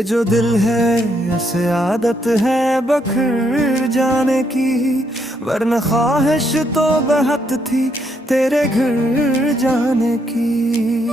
ये जो दिल है ऐसे आदत है बखर जाने की, वरना ख्वाहिश तो बहुत थी तेरे घर जाने की।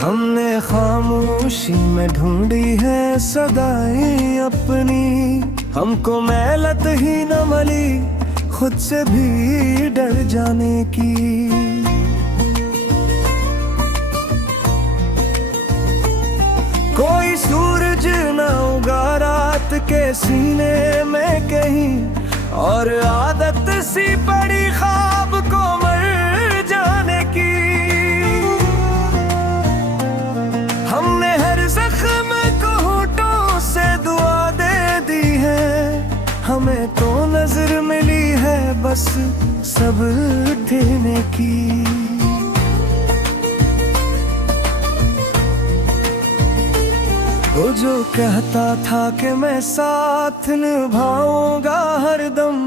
हमने खामोशी में ढूंढी है सदाएं अपनी, हमको मेहनत ही न मिली खुद से भी डर जाने की। कोई सूरज न उगा रात के सीने में कहीं, और आदत सी पड़ी ख्वाब को मर जाने की। हमने हर जख्म को होठों से दुआ दे दी है, हमें तो नजर मिली है बस सब्र देने की। वो जो कहता था कि मैं साथ निभाऊंगा हरदम,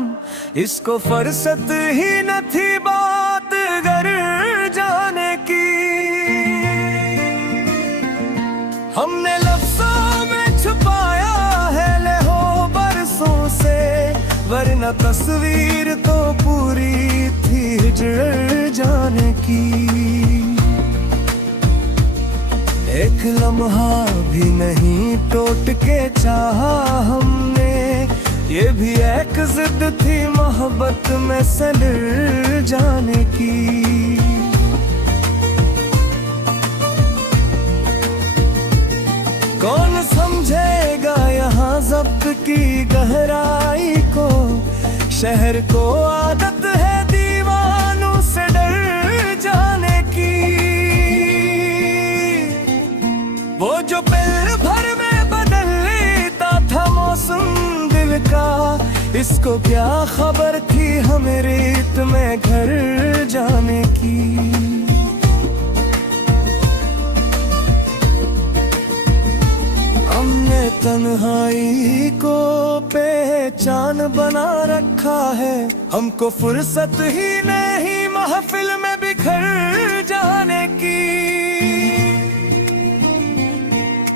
इसको फुर्सत ही न थी बात घर जाने की। हमने लफ्ज़ों में छुपाया है लहो बरसों से, वरना तस्वीर तो पूरी थी हिजर जाने की। एक लम्हा भी नहीं टूट के चाहा हमने, ये भी एक जिद थी मोहब्बत में सलर जाने की। कौन समझेगा यहाँ ज़ब्त की गहराई को, शहर को आदत है दीवानों से डर जाने की। वो जो पल भर में बदल लेता था मौसम दिल का, इसको क्या खबर थी हमें रेत में घर जाने की। हमने तन्हाई को पहचान बना रखा है, हमको फुर्सत ही नहीं महफिल में बिखर जाने की।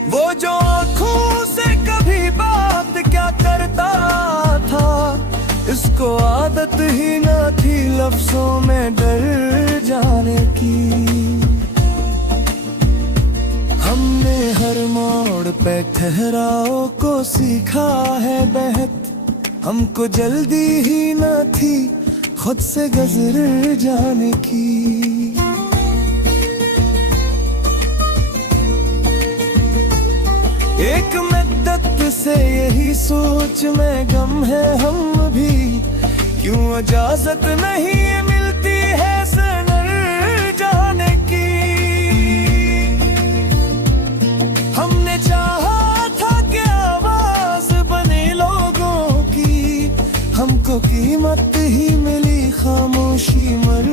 वो जो आँखों से कभी बात क्या करता था, इसको आदत ही न थी लफ्ज़ों में डर जाने की। हमने हर मोड़ पे ठहराव को सीखा है बहत, हमको जल्दी ही न थी खुद से गुजर जाने की। एक मद्दत से यही सोच में गम है हम भी, क्यों इजाजत नहीं मिलती है सनर जाने की। हमने चाहा था कि आवाज बने लोगों की, हमको कीमत ही मिली खामोशी मर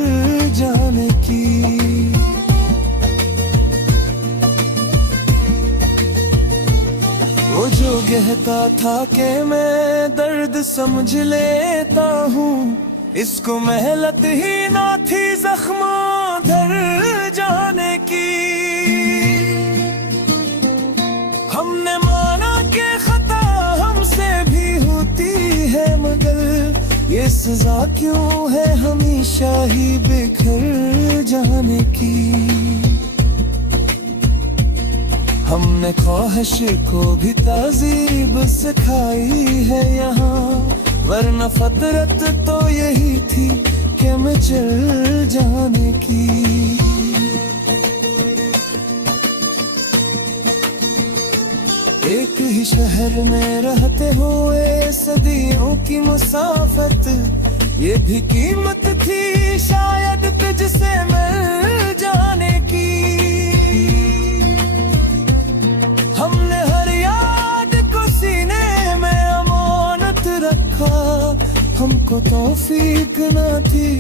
जाने की। वो जो कहता था कि मैं दर्द समझ लेता हूँ, इसको मेहनत ही ना थी जख्मों धर जाने की। हमने माना कि खता हमसे भी होती है, मगर ये सजा क्यों है हमेशा ही बिखर जाने की। हमने ख्वाहिश को भी तहज़ीब सिखाई है यहाँ, वरना फतरत तो यही थी कि मैं चल जाने की। एक ही शहर में रहते हुए सदियों की मुसाफत, ये भी कीमत थी शायद तुझसे मिल जाने की। हमने हर याद को सीने में अमानत रखा, हमको तौफीक न थी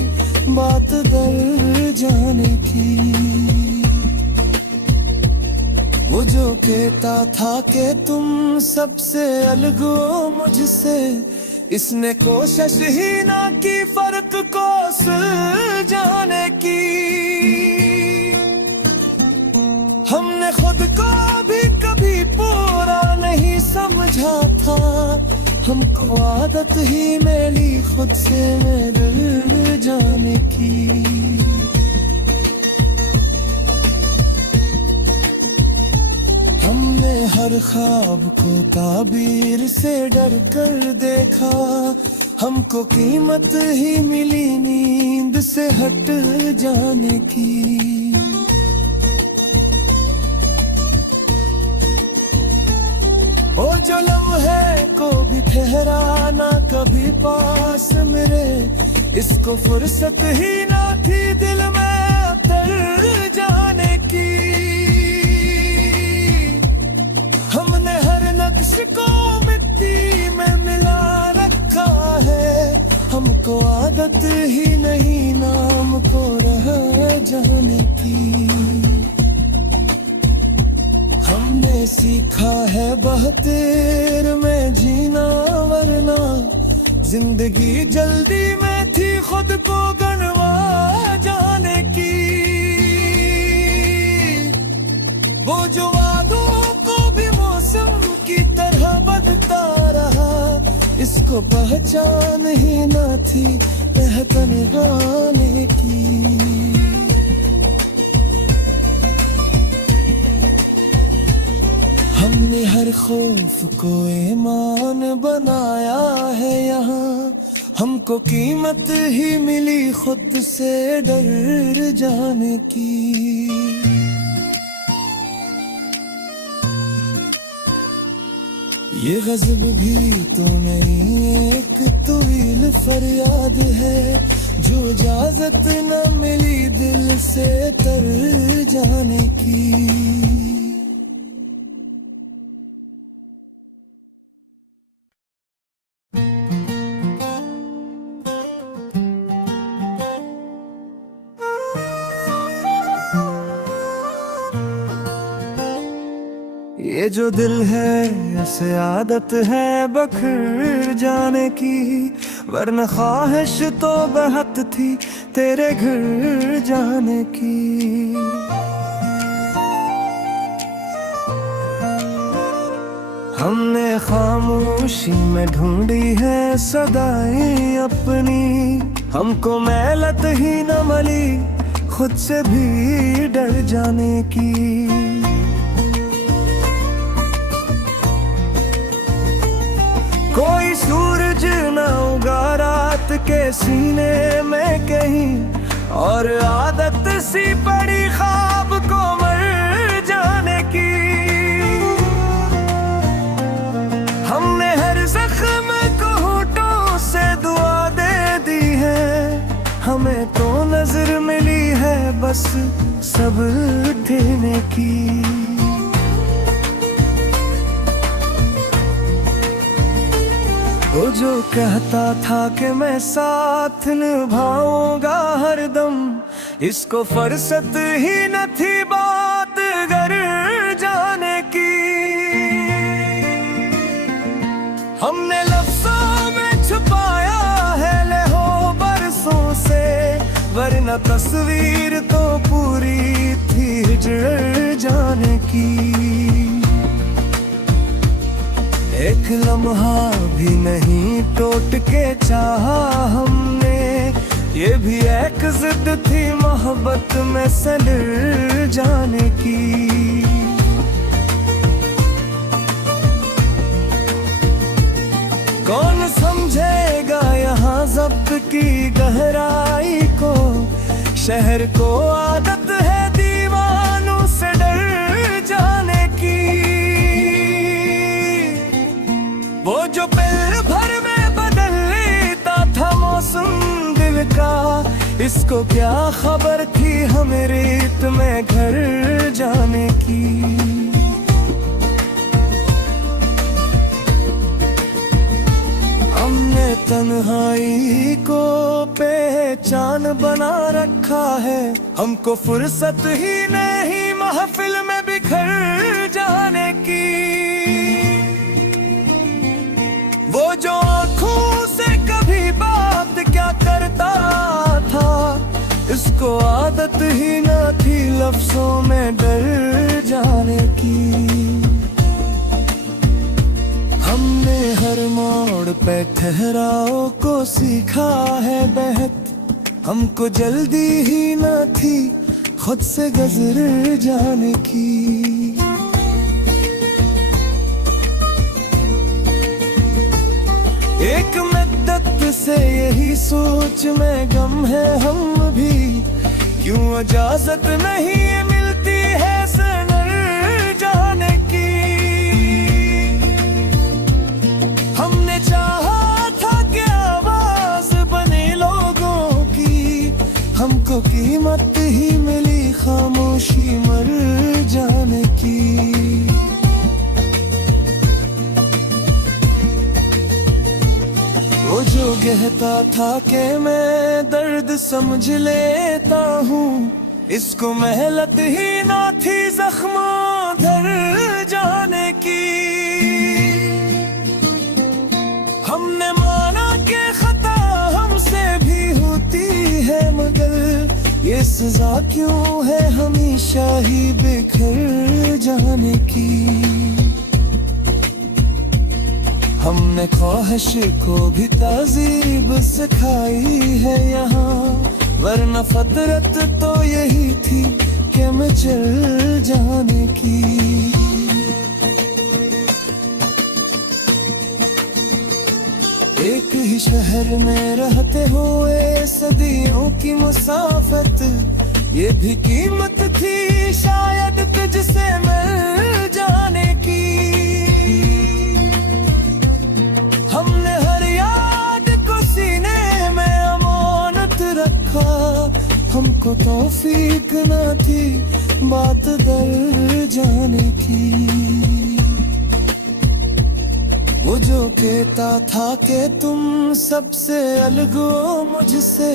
बात दर जाने की। वो जो कहता था कि तुम सबसे अलग हो मुझसे, इसने कोशिश ही ना की फर्क को सुलझाने की। था, हमको आदत ही मिली खुद से डर जाने की। हमने हर ख्वाब को ताबीर से डर कर देखा, हमको कीमत ही मिली नींद से हट जाने की। ओ जो लम्हे को भी ठहराना कभी पास मेरे, इसको फुर्सत ही ना थी दिल में उतर जाने की। हमने हर नक्श को मिट्टी में मिला रखा है, हमको आदत ही नहीं नाम को रह जाने की। हमने सीखा है बहतेर में जीना, वरना जिंदगी जल्दी में थी खुद को गनवा जाने की। वो जो वादों को भी मौसम की तरह बदलता रहा, इसको पहचान ही न थी तन्हाने की। हमने हर खौफ को ईमान बनाया है यहाँ, हमको कीमत ही मिली खुद से डर जाने की। ये गज़ब भी तो नहीं एक तवील फरियाद है, जो इजाजत न मिली दिल से तर जाने की। ये जो दिल है ऐसे आदत है बखर जाने की, वरना ख्वाहिश तो बहुत थी तेरे घर जाने की। हमने खामोशी में ढूंढी है सदाएं अपनी, हमको मेहनत ही न मिली खुद से भी डर जाने की। कोई सूरज न उगा रात के सीने में कहीं, और आदत सी पड़ी ख्वाब को मर जाने की। हमने हर जख्म को होठों से दुआ दे दी है, हमें तो नजर मिली है बस सब्र देने की। वो जो कहता था कि मैं साथ निभाऊंगा हरदम, इसको फुर्सत ही न थी बात घर जाने की। हमने लफ्जों में छुपाया है लहो बरसों से, वरना तस्वीर तो पूरी थी हिजर जाने की। एक लम्हा भी नहीं टूट के चाहा हमने, ये भी एक जिद थी मोहब्बत में सलर जाने की। कौन समझेगा यहाँ ज़ब्त की गहराई को, शहर को आदत है दीवानों से डर जाने की। वो जो पल भर में बदल लेता था मौसम दिल का, इसको क्या खबर थी हमें रेत में घर जाने की। हमने तन्हाई को पहचान बना रखा है, हमको फुर्सत ही नहीं महफिल में बिखर जाने की। वो जो आँखों से कभी बात क्या करता था, इसको आदत ही न थी लफ्जों में डर जाने की। हमने पे ठहराओ को सीखा है बहत, हमको जल्दी ही न थी खुद से गुजर जाने की। एक मद्दत से यही सोच में गम है हम भी, क्यों इजाजत नहीं मिलती है सनर जाने की। हमने चाहा था कि आवाज बने लोगों की, हमको कीमत ही मिली खामोशी मर जाने की। वो जो कहता था कि मैं दर्द समझ लेता हूँ, इसको मेहनत ही ना थी जख्मों धर जाने की। हमने माना कि खता हमसे भी होती है, मगर ये सजा क्यों है हमेशा ही बिखर जाने की। हमने ख्वाहिश को भी तहजीब सिखाई है यहाँ, वरना फतरत तो यही थी कि मैं चल जाने की। एक ही शहर में रहते हुए सदियों की मुसाफत, ये भी कीमत थी शायद तुझसे मिल जाने की। हमने हर याद को सीने में अमानत रखा, हमको तौफीक न थी बात दर जाने की। वो जो कहता था कि तुम सबसे अलग हो मुझसे,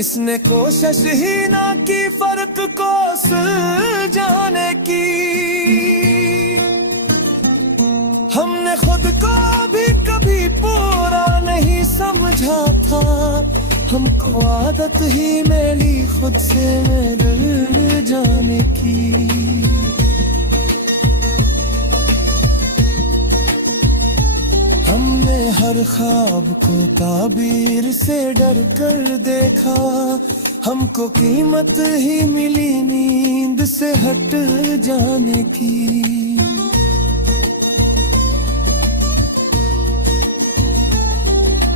इसने कोशिश ही ना की फर्क को सुलझाने की। हमने खुद को भी कभी पूरा नहीं समझा था, हमको आदत ही मिली खुद से मिल जाने की। हमने हर ख्वाब को ताबीर से डर कर देखा, हमको कीमत ही मिली नींद से हट जाने की।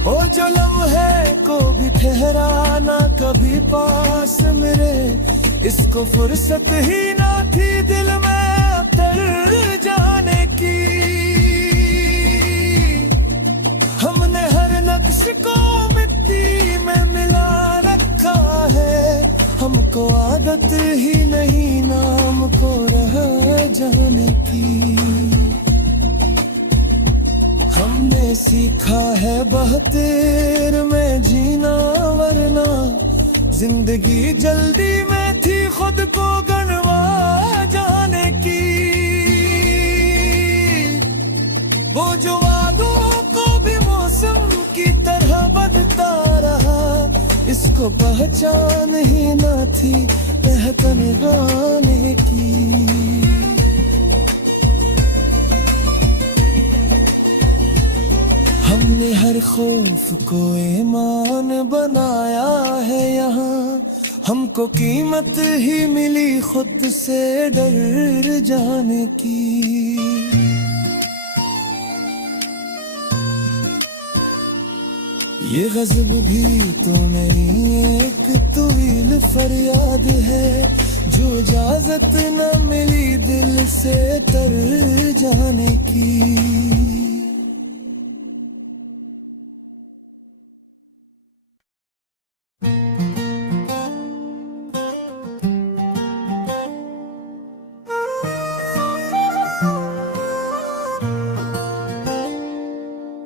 ओ जो लम्हे को भी ठहराना कभी पास मेरे, इसको फुर्सत ही ना थी दिल में उतर जाने की। हमने हर नक्श को मिट्टी में मिला रखा है, हमको आदत ही नहीं नाम को रह जाने की। हमने सीखा है बहतेर में जीना, वरना जिंदगी जल्दी में थी खुद को गनवा जाने की। वो जो वादों को भी मौसम की तरह बदलता रहा, इसको पहचान ही ना थी पहचान गाने की। हमने हर खौफ को ईमान बनाया है यहाँ, हमको कीमत ही मिली खुद से डर जाने की। ये गज़ब भी तो मेरी एक तवील फरियाद है, जो इजाजत न मिली दिल से तर जाने की।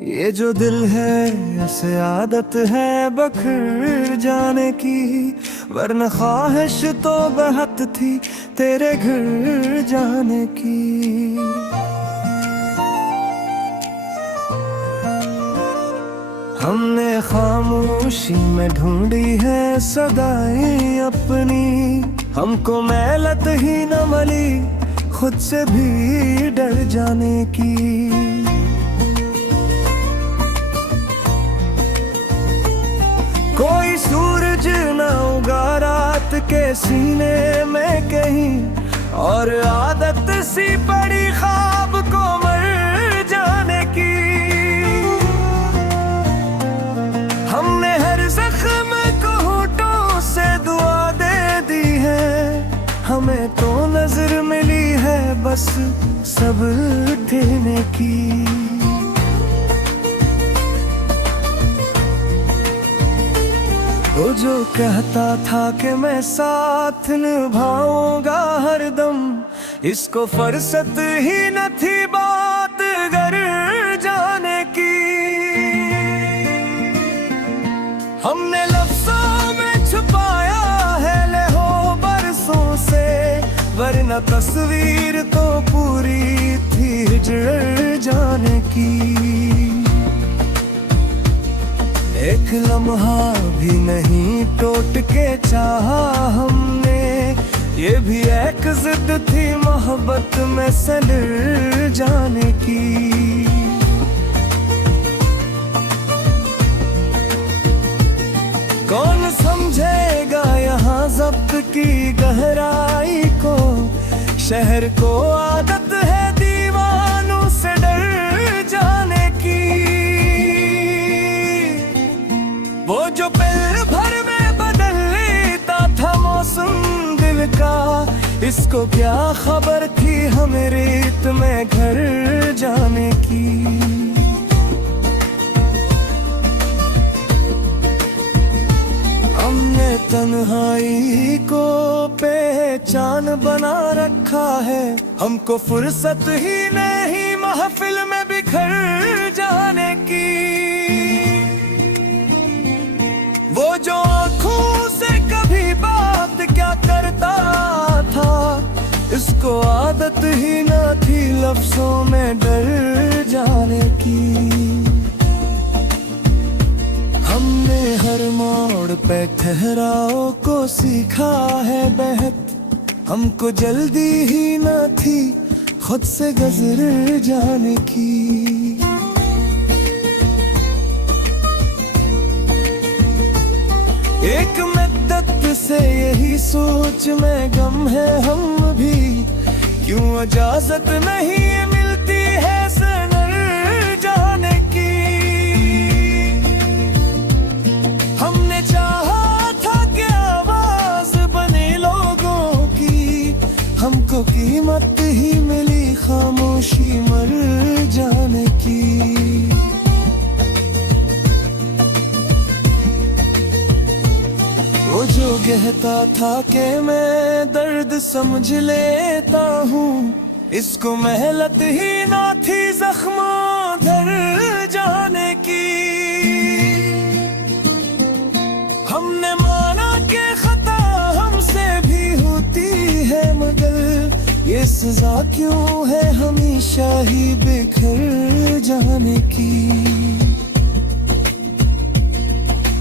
ये जो दिल है ऐसे आदत है बखर जाने की, वरना ख्वाहिश तो बहुत थी तेरे घर जाने की। हमने खामोशी में ढूंढी है सदाएं अपनी, हमको मेहनत ही न मिली खुद से भी डर जाने की। के सीने में कहीं, और आदत सी पड़ी ख्वाब को मर जाने की। हमने हर जख्म को होठों से दुआ दे दी है, हमें तो नजर मिली है बस सब्र देने की। वो जो कहता था कि मैं साथ निभाऊंगा हरदम, इसको फुर्सत ही न थी बात घर जाने की। हमने लफ्ज़ों में छुपाया है लहो बरसों से, वरना तस्वीर तो पूरी थी हिजर जाने की। एक लम्हा भी नहीं टूट के चाहा हमने, ये भी एक जिद थी मोहब्बत में सलर जाने की। कौन समझेगा यहाँ ज़ब्त की गहराई को, शहर को आदत है दीवानों से डर जाने की। वो जो पल भर में बदल लेता था मौसम दिल का, इसको क्या खबर थी हमें रेत में घर जाने की। हमने तन्हाई को पहचान बना रखा है, हमको फुर्सत ही नहीं महफिल में बिखर जाने की। वो जो आँखों से कभी बात क्या करता था, इसको आदत ही न थी लफ्जों में डर जाने की। हमने हर मोड़ पे ठहराव को सीखा है बहत, हमको जल्दी ही न थी खुद से गुजर जाने की। एक मद्दत से यही सोच में गम है हम भी, क्यों इजाजत नहीं मिलती है सनर जाने की। हमने चाहा था कि आवाज बने लोगों की, हमको कीमत ही मिली खामोशी मर जाने की। वो जो कहता था कि मैं दर्द समझ लेता हूँ, इसको मेहनत ही ना थी जख्मों दर जाने की। हमने माना कि खता हमसे भी होती है, मगर ये सजा क्यों है हमेशा ही बिखर जाने की।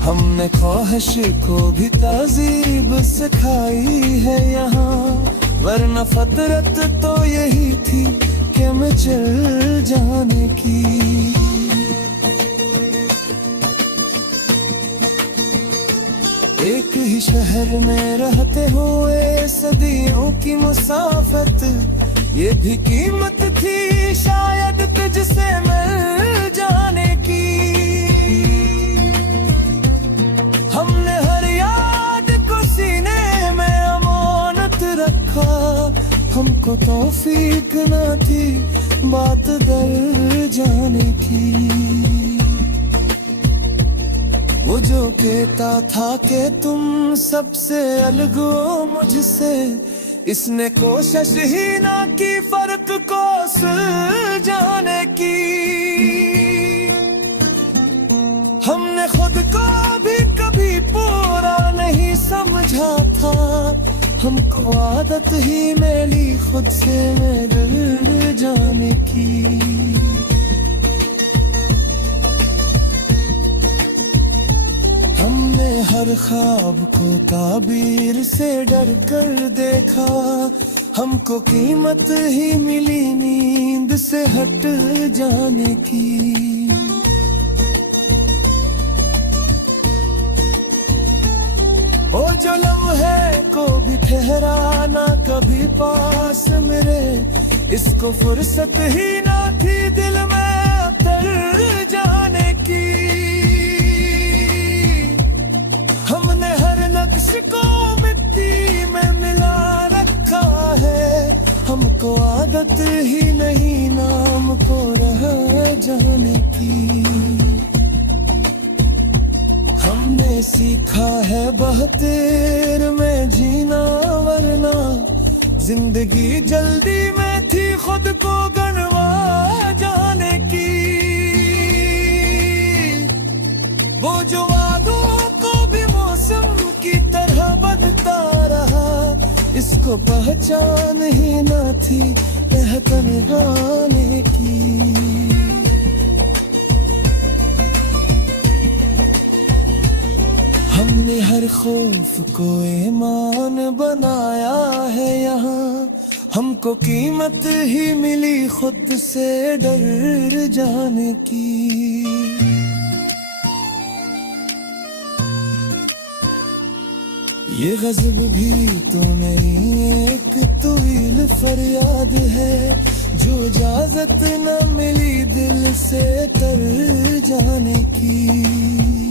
हमने ख्वाहिश को भी तहज़ीब सिखाई है यहाँ, वरना फतरत तो यही थी कि मैं चल जाने की। एक ही शहर में रहते हुए सदियों की मुसाफत, ये भी कीमत थी शायद तुझसे मिल जाने की। हमने हर याद को सीने में अमानत रखा, हमको तौफीक न थी बात दर जाने की। वो जो कहता था कि तुम सबसे अलग हो मुझसे, इसने कोशिश ही ना की फर्क को सुलझाने की। हमने खुद को भी कभी पूरा नहीं समझा था, हमको आदत ही मिली खुद से मिल जाने की। हमने हर ख्वाब को ताबीर से डर कर देखा, हमको कीमत ही मिली नींद से हट जाने की। ओ जो लम्हे को भी ठहराना कभी पास मेरे, इसको फुर्सत ही ना थी दिल में उतर जाने की। हमने हर नक्श को मिट्टी में मिला रखा है, हमको आदत ही नहीं नाम को रह जाने की। हमने सीखा है बहतेर में जीना, वरना जिंदगी जल्दी में थी खुद को गनवा जाने की। वो जो वादों को भी मौसम की तरह बदलता रहा, इसको पहचान ही न थी तन्हाने की। हमने हर खौफ को ईमान बनाया है यहाँ, हमको कीमत ही मिली खुद से डर जाने की। ये गज़ब भी तो नहीं एक तवील फरियाद है, जो इजाजत न मिली दिल से तर जाने की।